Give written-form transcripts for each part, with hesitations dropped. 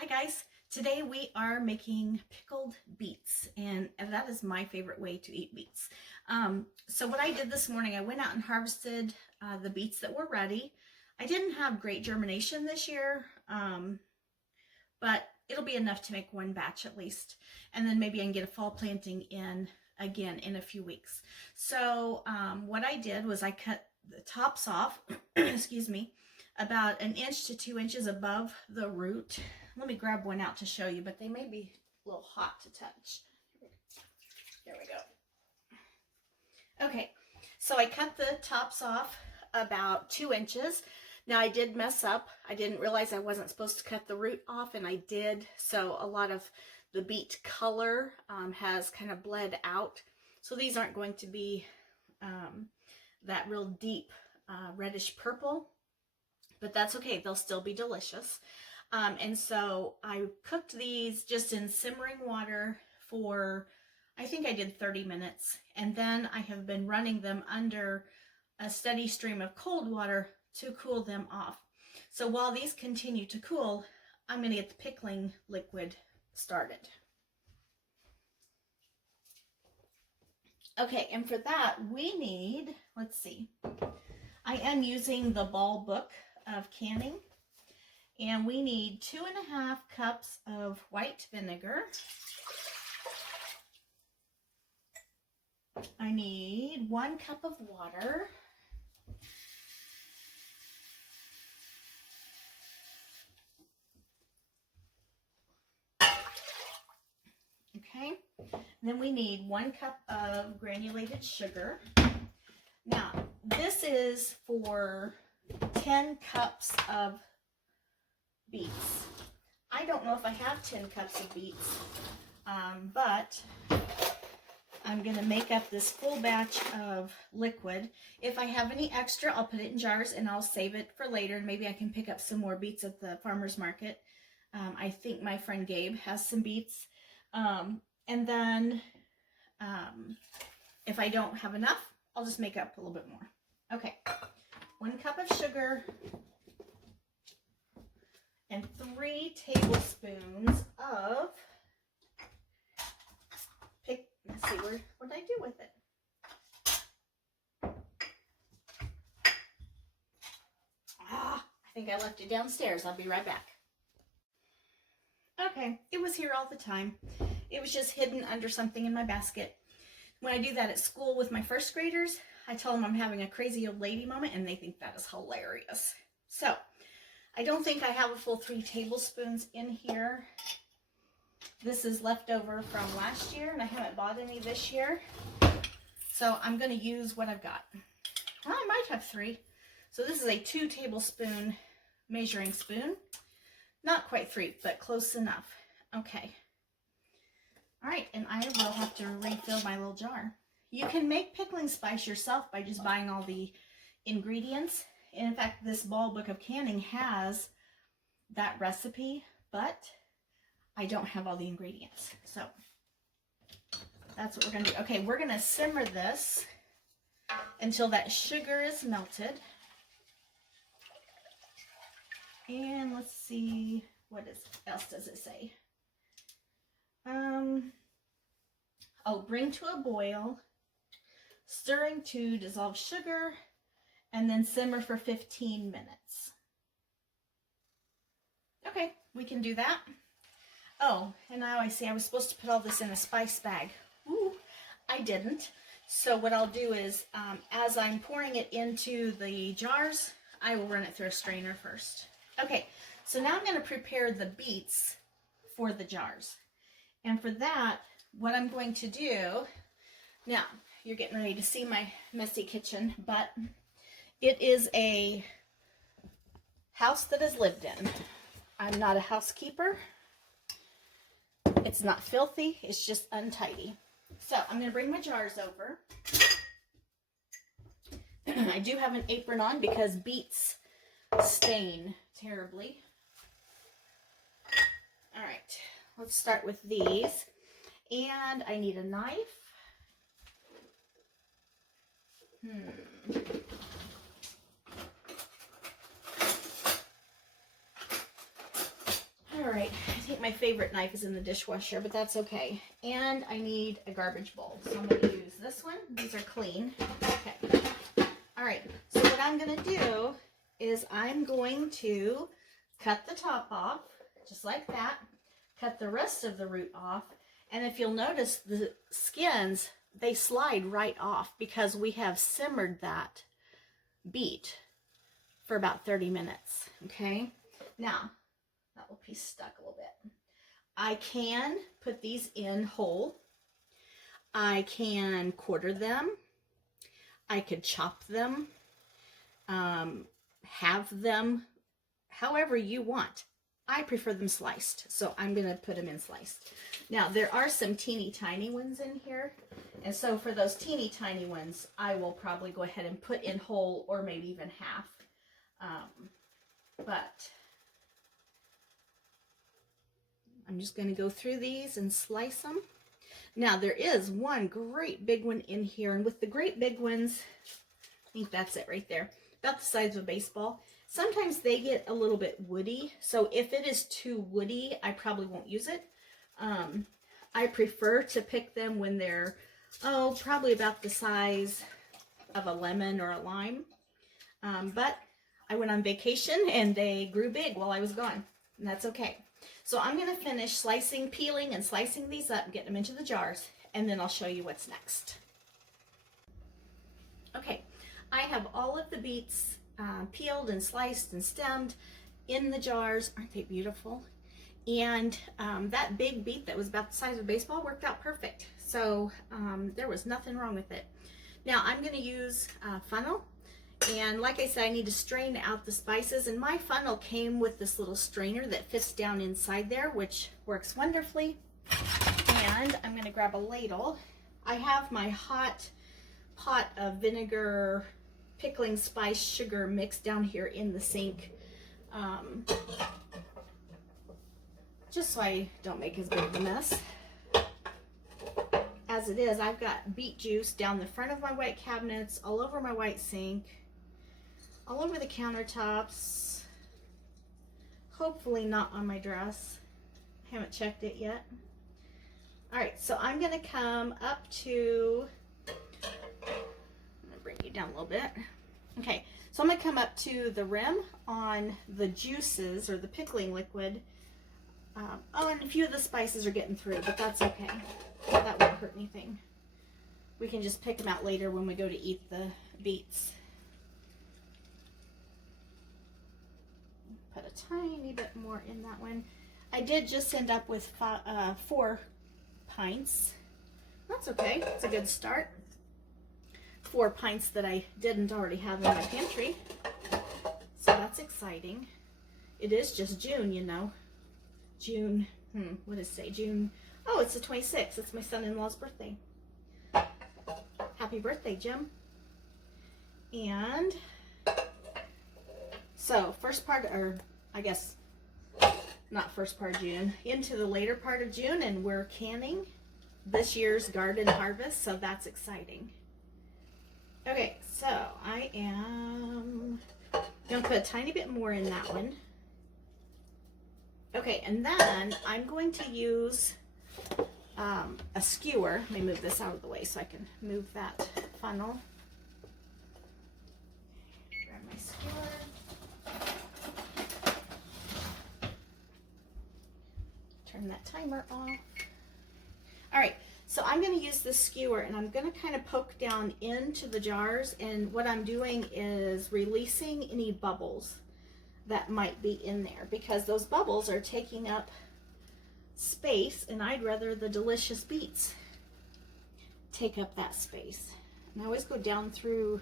Hi guys, today we are making pickled beets, and that is my favorite way to eat beets. So what I did this morning, I went out and harvested the beets that were ready. I didn't have great germination this year, but it'll be enough to make one batch at least, and then maybe I can get a fall planting in again in a few weeks. So what I did was I cut the tops off, excuse me, about 1 inch to 2 inches above the root. Let me grab one out to show you, but they may be a little hot to touch. There we go. Okay, so I cut the tops off about 2 inches. Now I did mess up. I didn't realize I wasn't supposed to cut the root off, and I did. So a lot of the beet color has kind of bled out. So these aren't going to be that real deep reddish purple, but that's okay. They'll still be delicious. And so I cooked these just in simmering water for, I think I did 30 minutes. And then I have been running them under a steady stream of cold water to cool them off. So while these continue to cool, I'm going to get the pickling liquid started. Okay, and for that we need, let's see, I am using the Ball Book of canning. And we need 2.5 cups of white vinegar. I need 1 cup of water. Okay, then we need 1 cup of granulated sugar. Now, this is for 10 cups of beets. I don't know if I have 10 cups of beets, but I'm going to make up this full batch of liquid. If I have any extra, I'll put it in jars and I'll save it for later. And maybe I can pick up some more beets at the farmer's market. I think my friend Gabe has some beets. And then if I don't have enough, I'll just make up a little bit more. Okay, 1 cup of sugar and 3 tablespoons of let's see, what did I do with it? I think I left it downstairs. I'll be right back. Okay, it was here all the time. It was just hidden under something in my basket. When I do that at school with my first graders, I tell them I'm having a crazy old lady moment, and they think that is hilarious. So, I don't think I have a full 3 tablespoons in here. This is leftover from last year, and I haven't bought any this year. So I'm going to use what I've got. Well, I might have 3. So this is a 2 tablespoon measuring spoon. Not quite 3, but close enough. Okay. All right, and I will have to refill my little jar. You can make pickling spice yourself by just buying all the ingredients. In fact, this Ball Book of Canning has that recipe, but I don't have all the ingredients. So that's what we're going to do. Okay, we're going to simmer this until that sugar is melted. And let's see, what else does it say? Bring to a boil, stirring to dissolve sugar, and then simmer for 15 minutes. Okay, we can do that. Oh, and now I see I was supposed to put all this in a spice bag. Ooh, I didn't. So what I'll do is, as I'm pouring it into the jars, I will run it through a strainer first. Okay, so now I'm going to prepare the beets for the jars. And for that, what I'm going to do, now, you're getting ready to see my messy kitchen, but it is a house that is lived in. I'm not a housekeeper. It's not filthy, it's just untidy. So I'm going to bring my jars over. I do have an apron on because beets stain terribly. All right, let's start with these. And I need a knife. All right, My favorite knife is in the dishwasher, but that's okay. And I need a garbage bowl. So I'm going to use this one. These are clean. Okay. All right. So what I'm going to do is I'm going to cut the top off, just like that. Cut the rest of the root off. And if you'll notice, the skins, they slide right off because we have simmered that beet for about 30 minutes. Okay. Now, that little piece stuck a little bit. I can put these in whole. I can quarter them. I could chop them, have them however you want. I prefer them sliced, so I'm going to put them in sliced. Now, there are some teeny tiny ones in here, and so for those teeny tiny ones, I will probably go ahead and put in whole or maybe even half. But I'm just going to go through these and slice them. Now, there is one great big one in here, and with the great big ones, I think that's it right there, about the size of a baseball. Sometimes they get a little bit woody, so if it is too woody, I probably won't use it. I prefer to pick them when they're, probably about the size of a lemon or a lime. But I went on vacation and they grew big while I was gone, and that's okay. So I'm going to finish slicing, peeling, and slicing these up and getting them into the jars, and then I'll show you what's next. Okay, I have all of the beets peeled and sliced and stemmed in the jars. Aren't they beautiful? And that big beet that was about the size of a baseball worked out perfect. So there was nothing wrong with it. Now I'm going to use a funnel. And like I said, I need to strain out the spices. And my funnel came with this little strainer that fits down inside there, which works wonderfully. And I'm going to grab a ladle. I have my hot pot of vinegar, pickling spice, sugar mixed down here in the sink. Just so I don't make as big of a mess. As it is, I've got beet juice down the front of my white cabinets, all over my white sink, all over the countertops, hopefully not on my dress. I haven't checked it yet. All right, so I'm gonna come up to, I'm gonna bring you down a little bit. Okay, so I'm gonna come up to the rim on the juices or the pickling liquid. And a few of the spices are getting through, but that's okay. That won't hurt anything. We can just pick them out later when we go to eat the beets. Put a tiny bit more in that one. I did just end up with 4 pints. That's okay. It's a good start. 4 pints that I didn't already have in my pantry. So that's exciting. It is just June, you know. June, what does it say? June, oh, it's the 26th. It's my son-in-law's birthday. Happy birthday, Jim. And so first part, or I guess not first part of June, into the later part of June, and we're canning this year's garden harvest, so that's exciting. Okay, so I am going to put a tiny bit more in that one. Okay, and then I'm going to use a skewer. Let me move this out of the way so I can move that funnel. Grab my skewer. Turn that timer off. All right, so I'm going to use this skewer and I'm going to kind of poke down into the jars, and what I'm doing is releasing any bubbles that might be in there, because those bubbles are taking up space, and I'd rather the delicious beets take up that space. And I always go down through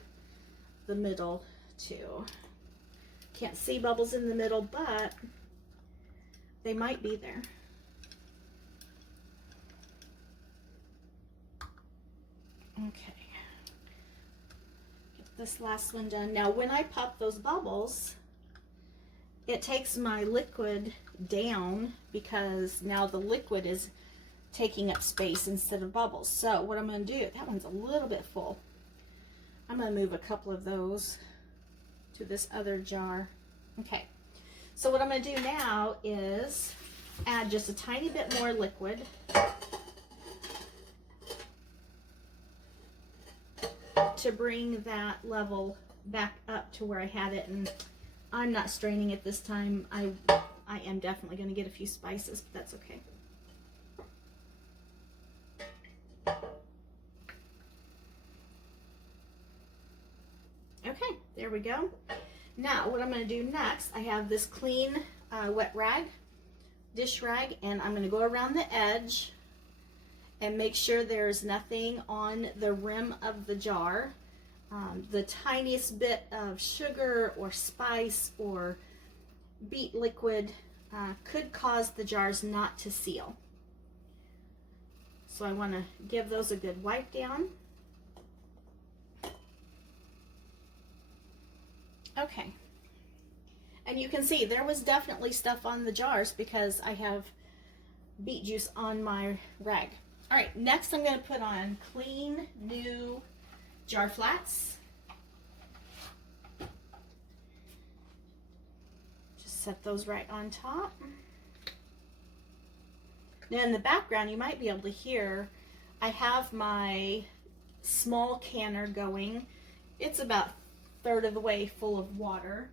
the middle too. Can't see bubbles in the middle, but they might be there. Okay, get this last one done. Now when I pop those bubbles, it takes my liquid down, because now the liquid is taking up space instead of bubbles. So what I'm going to do, that one's a little bit full. I'm going to move a couple of those to this other jar. Okay, so what I'm going to do now is add just a tiny bit more liquid. To bring that level back up to where I had it, and I'm not straining it this time. I am definitely going to get a few spices, but that's okay. Okay, there we go. Now what I'm going to do next, I have this clean wet rag, dish rag, and I'm going to go around the edge and make sure there's nothing on the rim of the jar. The tiniest bit of sugar or spice or beet liquid could cause the jars not to seal. So I want to give those a good wipe down. Okay. And you can see there was definitely stuff on the jars because I have beet juice on my rag. All right, next I'm going to put on clean, new jar flats. Just set those right on top. Now in the background, you might be able to hear, I have my small canner going. It's about a third of the way full of water.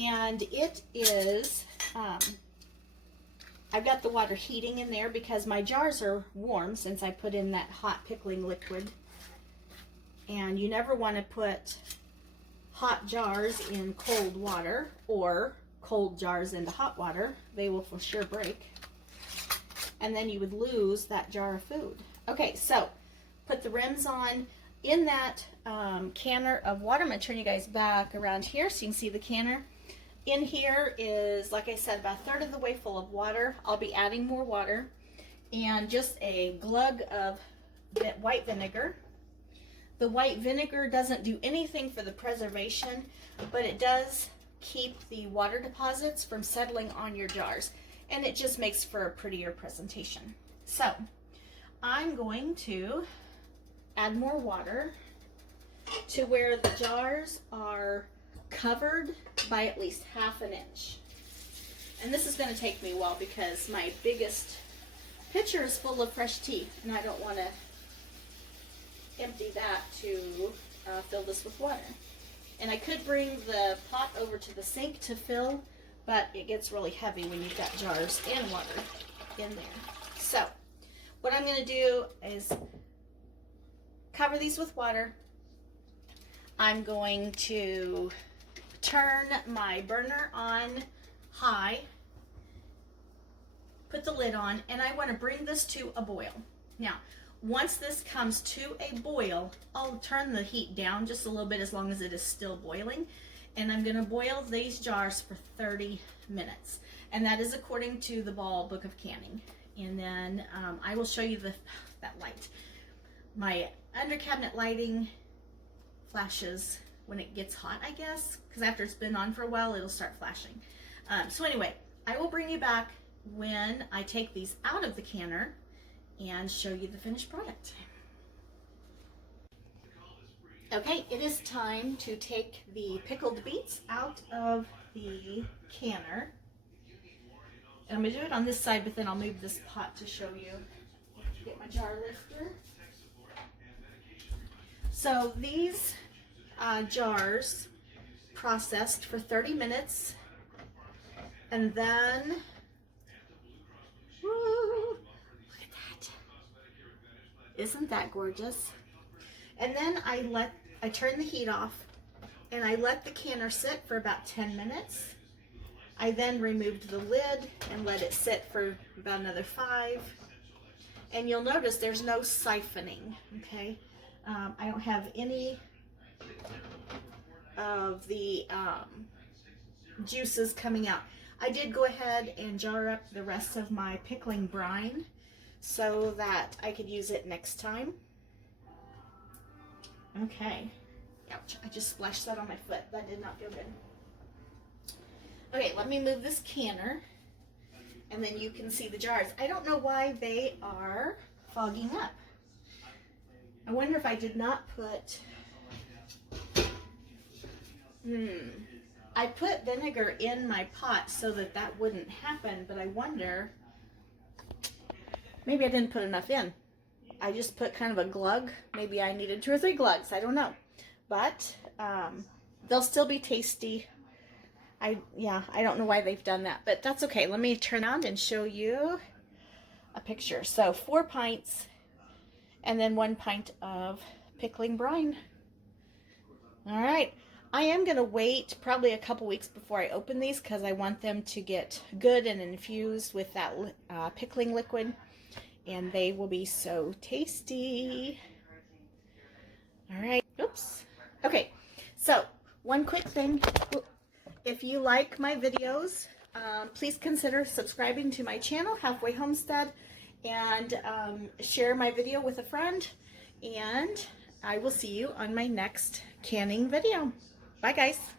And it is, I've got the water heating in there because my jars are warm since I put in that hot pickling liquid. And you never want to put hot jars in cold water or cold jars into hot water. They will for sure break. And then you would lose that jar of food. Okay, so put the rims on. In that canner of water, I'm going to turn you guys back around here so you can see the canner. In here is, like I said, about a third of the way full of water. I'll be adding more water and just a glug of white vinegar. The white vinegar doesn't do anything for the preservation, but it does keep the water deposits from settling on your jars, and it just makes for a prettier presentation. So I'm going to add more water to where the jars are covered by at least ½ inch. And this is going to take me a while because my biggest pitcher is full of fresh tea, and I don't want to empty that to fill this with water. And I could bring the pot over to the sink to fill, but it gets really heavy when you've got jars and water in there. So what I'm going to do is cover these with water. I'm going to turn my burner on high, put the lid on, and I want to bring this to a boil. Now, once this comes to a boil, I'll turn the heat down just a little bit as long as it is still boiling, and I'm going to boil these jars for 30 minutes. And that is according to the Ball Book of Canning. And then I will show you that light. My under cabinet lighting flashes when it gets hot, I guess, because after it's been on for a while, it'll start flashing. So anyway, I will bring you back when I take these out of the canner and show you the finished product. Okay, it is time to take the pickled beets out of the canner. And I'm going to do it on this side, but then I'll move this pot to show you. Get my jar lifter. So these jars processed for 30 minutes, and then, woo, look at that. Isn't that gorgeous? And then I turn the heat off and I let the canner sit for about 10 minutes. I then removed the lid and let it sit for about another 5. And you'll notice there's no siphoning, okay? I don't have any of the juices coming out. I did go ahead and jar up the rest of my pickling brine so that I could use it next time. Okay. Ouch, I just splashed that on my foot. That did not feel good. Okay, let me move this canner and then you can see the jars. I don't know why they are fogging up. I wonder if I did not put, I put vinegar in my pot so that that wouldn't happen, but I wonder, maybe I didn't put enough in. I just put kind of a glug. Maybe I needed 2 or 3 glugs. I don't know. But they'll still be tasty. I don't know why they've done that, but that's okay. Let me turn on and show you a picture. So 4 pints and then 1 pint of pickling brine. All right. I am going to wait probably a couple weeks before I open these because I want them to get good and infused with that pickling liquid, and they will be so tasty. All right. Oops. Okay. So one quick thing. If you like my videos, please consider subscribing to my channel, Halfway Homestead, and share my video with a friend. And I will see you on my next canning video. Bye, guys.